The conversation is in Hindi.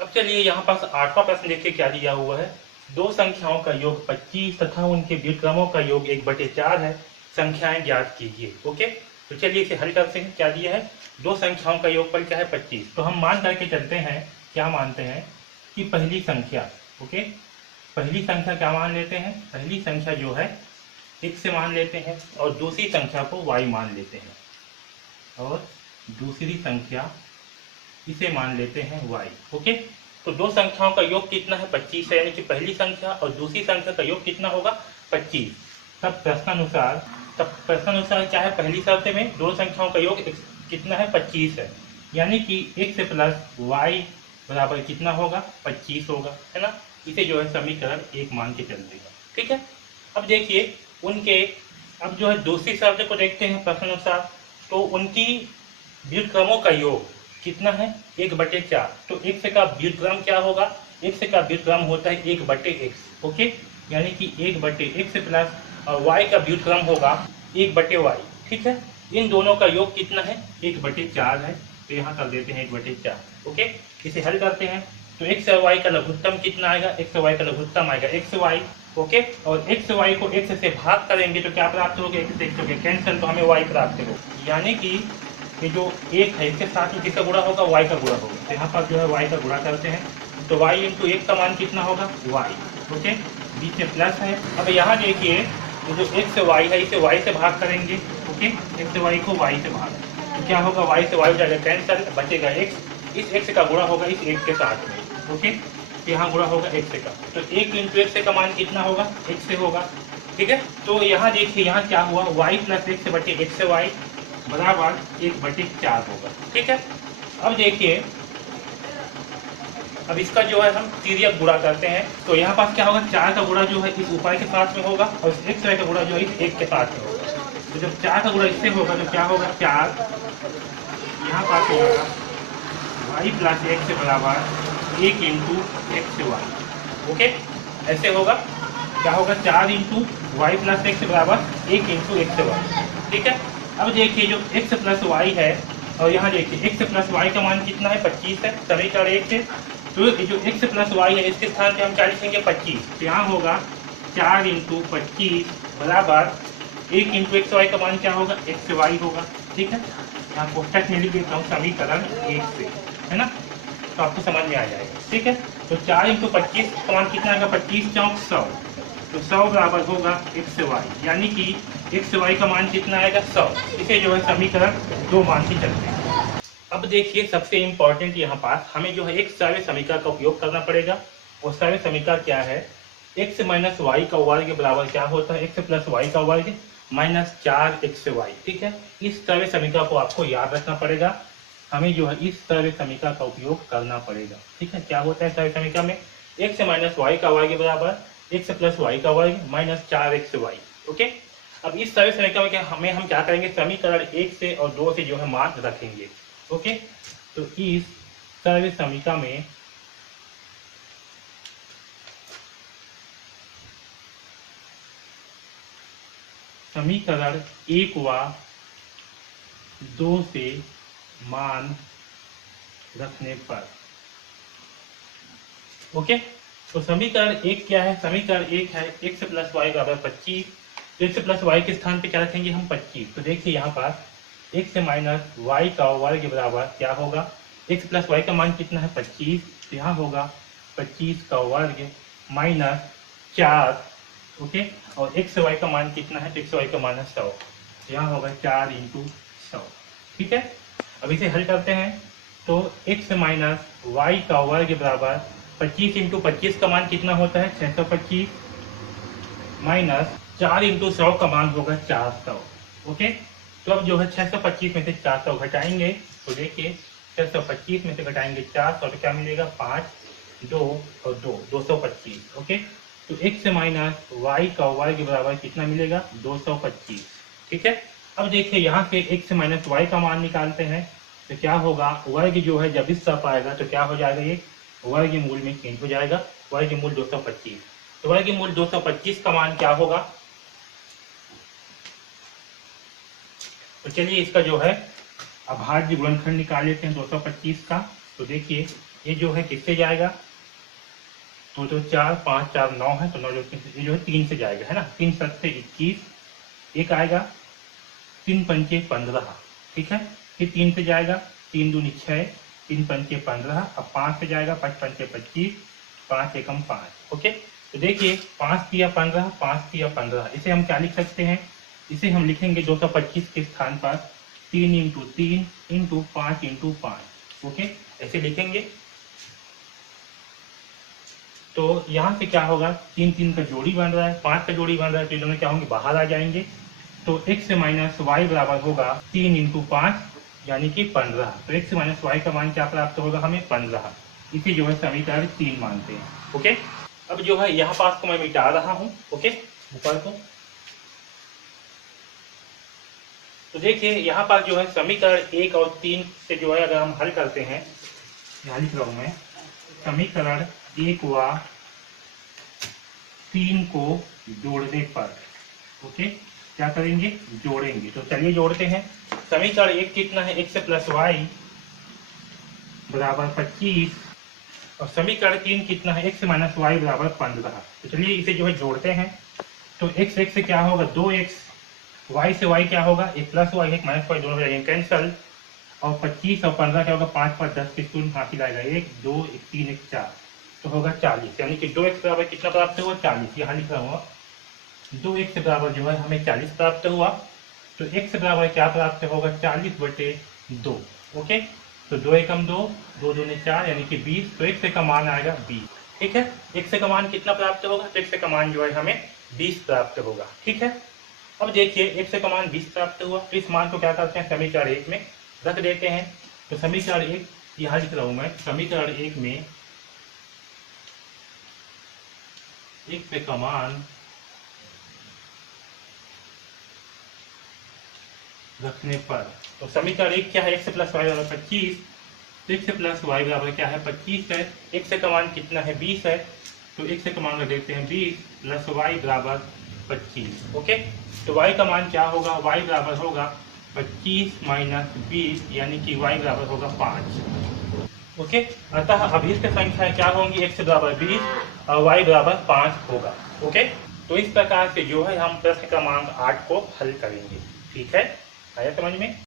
अब चलिए यहाँ पास 8वां प्रश्न देखिए क्या दिया हुआ है। दो संख्याओं का योग 25 तथा उनके व्युत्क्रमों का योग 1/4 है, संख्याएं ज्ञात कीजिए। ओके, तो चलिए इसे हल करते हैं। क्या दिया है, दो संख्याओं का योगफल क्या है 25। तो हम मान करके चलते हैं, क्या मानते हैं कि पहली संख्या, ओके, पहली संख्या क्या मान लेते हैं, पहली संख्या जो है x से मान लेते हैं और दूसरी संख्या को y मान लेते हैं, और दूसरी संख्या इसे मान लेते हैं y। ओके, तो दो संख्याओं का योग कितना है 25 है, यानी कि पहली संख्या और दूसरी संख्या का योग कितना होगा 25। तब प्रश्नानुसार क्या है, पहली शर्त में दो संख्याओं का योग कितना है 25 है, यानी कि x प्लस वाई बराबर कितना होगा 25 होगा, है ना। इसे जो है समीकरण 1 मान के चल देगा। ठीक है, अब देखिए उनके, अब जो है दूसरी शर्त को देखते हैं प्रश्नानुसार। तो उनकी व्युत्क्रमों का योग कितना है 1/4। तो x का व्युत्क्रम क्या होगा, x का व्युत्क्रम होता है 1/x। ओके, यानी कि 1/x प्लस और y का व्युत्क्रम होगा 1/y। ठीक है, इन दोनों का योग कितना है 1/4 है, तो यहाँ कर देते हैं 1/4। ओके, इसे हल करते हैं तो x और y का लघुत्तम कितना आएगा, x और y का लघुत्तम आएगा xy। ओके, और xy को x से भाग करेंगे तो क्या प्राप्त होगा, x से x हो गया कैंसिल, तो हमें y प्राप्त होगा। यानी कि ये जो एक है इसके साथ में किसका गुणा होगा, y का गुणा होगा। तो यहाँ पर जो है y का गुणा करते हैं, तो y इंटू 1 का मान कितना होगा y। ओके, बीच में प्लस है। अब यहाँ देखिए ये जो x से y है इसे y से भाग करेंगे। ओके, x से y को y से भाग, तो क्या होगा y से y हो जाएगा कैंसिल, बचेगा x। इस x का गुणा होगा इस 1 के साथ में। ओके, यहाँ गुणा होगा x का, तो 1 इंटू x का मान कितना होगा x से होगा। ठीक है, तो यहाँ देखिए यहाँ क्या हुआ, y प्लस x बटे x से y बराबर 1/4 होगा। ठीक है, अब देखिए अब इसका जो है हम तिर्यक गुणा करते हैं, तो यहाँ पास क्या होगा 4 का गुणा जो है इस उपाय के साथ में होगा और इस x का गुणा जो है इस 1 के साथ में होगा। तो जब 4 का गुणा इससे होगा तो क्या होगा 4, यहाँ पास होगा y प्लस x बराबर 1 इंटू एक्स वाई। ओके, ऐसे होगा, क्या होगा 4 इंटू वाई प्लस एक्स बराबर 1 इंटू एक्स वाई। ठीक है, अब देखिए जो x प्लस वाई है, और यहाँ देखिए x प्लस वाई का मान कितना है 25 है, समीकरण 1 से। तो जो x प्लस वाई है इसके स्थान पे हम क्या लिखेंगे 25, तो यहाँ होगा 4 इंटू 25 बराबर 1 इंटू एक्स वाई का मान क्या होगा एक्स वाई होगा। ठीक है, यहाँ कोष्टक में लिख देता हूँ समीकरण 1 से, है ना, तो आपको समझ में आ जाएगा। ठीक है, तो 4 इंटू 25 का मान कितना आएगा 25 चौक 100, तो 100 बराबर होगा एक्स वाई, यानी कि एक्स वाई का मान कितना आएगा 100। इसे जो है समीकरण 2 मान के चलते हैं। अब देखिए सबसे इंपॉर्टेंट यहाँ पास हमें जो है एक सर्व समीकरण का उपयोग करना पड़ेगा। और सर्व समीकरण क्या है, एक्स माइनस वाई का वर्ग बराबर क्या होता है एक्स प्लस वाई का वर्ग माइनस 4xy। ठीक है, इस सर्व समीकरण को आपको याद रखना पड़ेगा, हमें जो है इस सर्व समीकरण का उपयोग करना पड़ेगा। ठीक है, क्या होता है सर्व समीकरण में, एक्स माइनस वाई का वर्ग बराबर एक्स प्लस वाई का वर्ग माइनस 4xy। ओके, अब इस सर्व समीकरण में हमें हम क्या करेंगे, समीकरण 1 से और 2 से जो है मान रखेंगे। ओके, तो इस सर्व समीकरण में समीकरण 1 व 2 से मान रखने पर, ओके, तो समीकरण 1 क्या है, समीकरण 1 है x प्लस वाई बराबर 25, तो x प्लस वाई के स्थान पे क्या रखेंगे हम 25। तो देखिए यहाँ पास x माइनस वाई का वर्ग बराबर क्या होगा, x प्लस वाई का मान कितना है 25, तो यहाँ होगा 25 का वर्ग माइनस 4। ओके, और एक्स वाई का मान कितना है, तो एक्स वाई का मान है 100, तो यहाँ होगा 4 इंटू 100। ठीक है, अब इसे हल करते हैं, तो x माइनस वाई का वर्ग बराबर 25 इंटू 25 का मान कितना होता है 625 माइनस 4 इंटू 100 का मान होगा 400। ओके, तो अब जो है 625 में से 400 घटाएंगे, तो देखिए 625 में से घटाएंगे 400 तो क्या मिलेगा 5 2 और 2 225। ओके, तो x माइनस वाई का वर्ग बराबर कितना मिलेगा 225। ठीक है, अब देखिए यहाँ से x माइनस वाई का मान निकालते हैं, तो क्या होगा वर्ग जो है जब इस तरफ आएगा तो क्या हो जाएगा, ये वर्गमूल में चेंज हो जाएगा, वर्गमूल 225। तो वर्गमूल 225 का मान क्या होगा, तो चलिए इसका जो है अभाज्य गुणनखंड निकाल लेते हैं 225 का। तो देखिए ये जो है किससे जाएगा, तो जो 4 5 4 9 है, तो 9 ये जो है 3 से जाएगा, है ना। 3 7 से 21, एक आएगा 3 पंचे 15, ठीक है। फिर 3 से जाएगा 3 दूनी 6, 3 पंचे 15, अब 5 से जाएगा 5 पंचे 25, 5 एकम 5। ओके, तो देखिए 5 तिया 15, 5 तिया 15, इसे हम क्या लिख सकते हैं, इसे हम लिखेंगे 225 के स्थान पर 3 इंटू 3 इंटू 5 इंटू 5। ओके, ऐसे लिखेंगे। तो यहाँ से क्या होगा, 3 3 का जोड़ी बन रहा है, 5 का जोड़ी बन रहा है, तो दोनों क्या होंगे, बाहर आ जाएंगे। तो x माइनस वाई बराबर होगा 3 इंटू 5 यानी कि 15। तो x माइनस वाई का मान क्या प्राप्त होगा हमें, 15। इसे जो है समीकरण 3 मानते हैं। ओके, अब जो है यहाँ पास को मैं मिटा रहा हूँ। ओके, ऊपर को तो देखिए यहाँ पर जो है समीकरण 1 और 3 से जो है अगर हम हल करते हैं, यहाँ लिख रहा हूँ मैं, समीकरण 1 व 3 को जोड़ने पर, ओके, क्या करेंगे, जोड़ेंगे। तो चलिए जोड़ते हैं। समीकरण 1 कितना है, x प्लस वाई बराबर 25, और समीकरण 3 कितना है, x माइनस वाई बराबर 15। तो चलिए इसे जो है जोड़ते हैं। तो x से क्या होगा, 2x, y से y क्या होगा, एक प्लस वाई एक माइनस वाई, दोनों हो जाएंगे कैंसल। और 25 और 15 क्या होगा, 5 5 10 के स्कूल हासिल आएगा, 1 2 1 3 1 4, तो होगा 40। यानी कि 2x बराबर कितना प्राप्त हुआ, 40। यहाँ लिख रहा हूँ 2x बराबर जो है हमें 40 प्राप्त हुआ। तो x बराबर क्या प्राप्त होगा, 40/2। ओके, तो 2 एकम 2, 2 दूनी 4 यानी कि 20। तो x का मान आएगा 20। ठीक है, x का मान कितना प्राप्त होगा, तो x का मान जो है हमें 20 प्राप्त होगा। ठीक है, अब देखिए x का मान 20 प्राप्त हुआ, तो इस मान को क्या करते हैं, समीकरण 1 में रख देते हैं। तो समीकरण 1 यहाँ लिख रहा हूँ मैं, समीकरण 1 में x का मान रखने पर, तो समीकरण 1 क्या है, x प्लस वाई बराबर 25। तो x प्लस वाई बराबर क्या है, 25 है। x का मान कितना है, 20 है। तो x का मान रख देते हैं 20 प्लस वाई बराबर 25। ओके, तो y का मान क्या होगा, y बराबर होगा 25 माइनस 20 यानी कि y बराबर होगा 5। ओके, अतः अभीष्ट संख्या क्या होंगी, x बराबर 20 और y बराबर 5 होगा। ओके, तो इस प्रकार से जो है हम प्रश्न क्रमांक 8 को हल करेंगे। ठीक है, आया समझ में।